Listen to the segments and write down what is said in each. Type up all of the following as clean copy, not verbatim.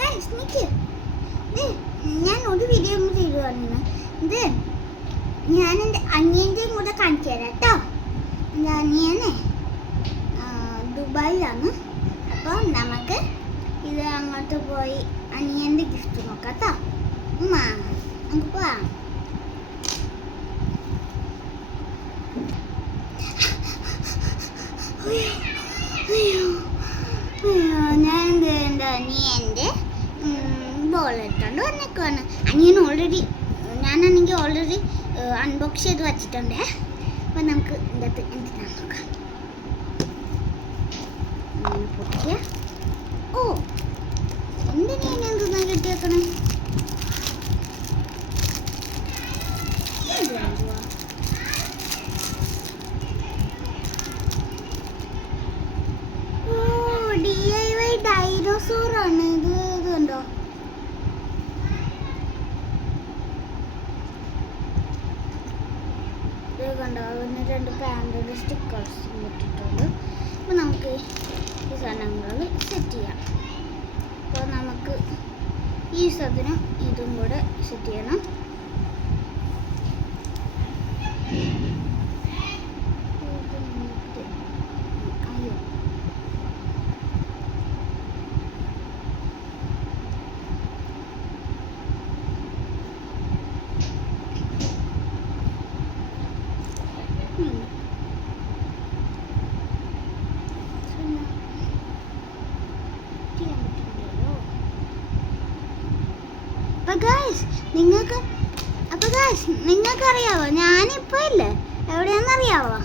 Guys നിക്ക്. ഞാൻ ഒരു video ചെയ്തു ഇത് ഞാൻ എൻ്റെ അനിയൻ്റെയും കൂടെ കാണിച്ചു തരാം കേട്ടോ. എൻ്റെ അനിയനെ ദുബായിലാണ്. അപ്പോൾ നമുക്ക് ഇത് അങ്ങോട്ട് പോയി അനിയൻ്റെ ഗിഫ്റ്റ് നോക്കാം കേട്ടോ. നമുക്ക് പോവാം. ഞാൻ എൻ്റെ അനിയൻ്റെ ബോൾ എടുത്തോണ്ട് വന്നേക്കുവാണ്. അനിയൻ ഞാനാണെങ്കിൽ ഓൾറെഡി അൺബോക്സ് ചെയ്ത് വച്ചിട്ടുണ്ടേ. അപ്പം നമുക്ക് ഇതിൻ്റെ അകത്ത് എന്തിനാണ് നോക്കാം. പൊട്ടിക്കുക. ഓ എന്തിനാ എന്തെന്നാ കിട്ടിയേക്കണേ. ഡൈനോസോറാണ് ഇത്. ഇതുണ്ടോ ഇത് കണ്ടോ. അതിന് 2 പാൻറ്റയുടെ സ്റ്റിക്കേഴ്സ് ഇട്ടിട്ടുണ്ട്. അപ്പോൾ നമുക്ക് ഈ സാധനങ്ങൾ സെറ്റ് ചെയ്യാം. അപ്പോൾ നമുക്ക് ഈ സാധനം ഇതും കൂടെ സെറ്റ് ചെയ്യണം. നിങ്ങൾക്കറിയാവോ ഞാനിപ്പോൾ ഇല്ലേ എവിടെയാണെന്നറിയാവോ?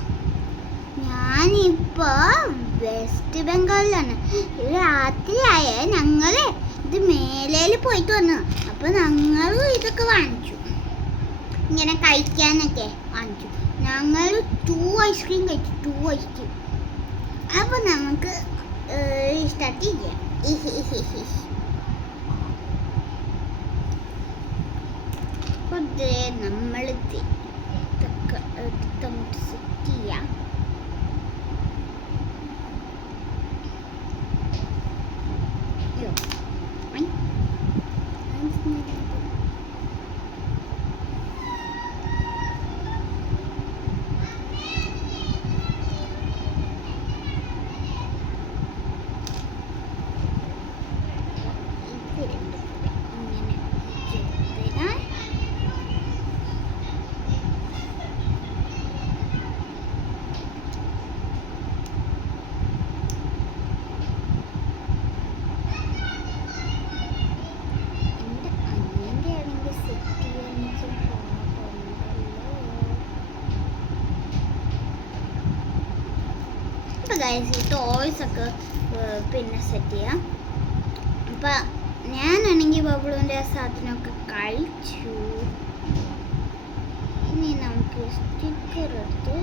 ഞാനിപ്പോൾ വെസ്റ്റ് ബംഗാളിലാണ്. രാത്രിയായ ഞങ്ങൾ ഇത് മേലയിൽ പോയിട്ട് വന്നു. അപ്പോൾ ഞങ്ങൾ ഇതൊക്കെ വാങ്ങിച്ചു, ഇങ്ങനെ കഴിക്കാനൊക്കെ വാങ്ങിച്ചു. ഞങ്ങൾ 2 ഐസ്ക്രീം കഴിച്ചു. 2 ഐസ്ക്രീം. അപ്പോൾ നമുക്ക് സ്റ്റാർട്ട് ചെയ്യാം. നമ്മൾ ഇതൊക്കെ എടുത്തങ്ങോട്ട് സെറ്റ് ചെയ്യാം. ടോയ്സ് ഒക്കെ പിന്നെ സെറ്റ് ചെയ്യാം. അപ്പം ഞാനാണെങ്കിൽ ബബ്ലുവിൻ്റെ സാധനമൊക്കെ കഴിച്ചു. ഇനി നമുക്ക് സ്റ്റിക്കർ എടുത്ത്